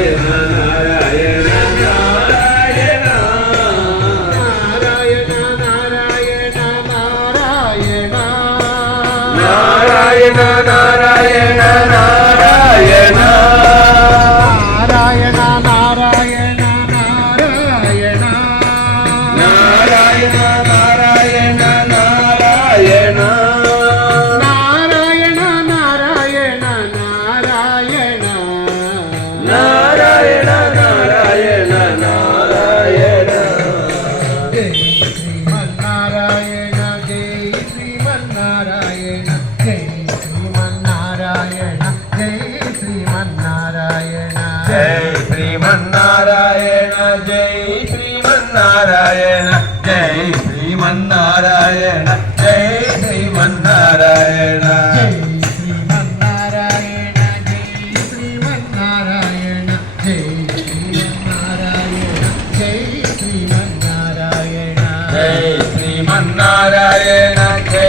Narayana Narayana Narayana Narayana Narayana Narayana Narayana Narayana Narayana Narayana Narayana Narayana Narayana Narayana Jai Srimannarayana Jai Srimannarayana Jai Srimannarayana Jai Srimannarayana Jai Srimannarayana Jai Srimannarayana Jai Srimannarayana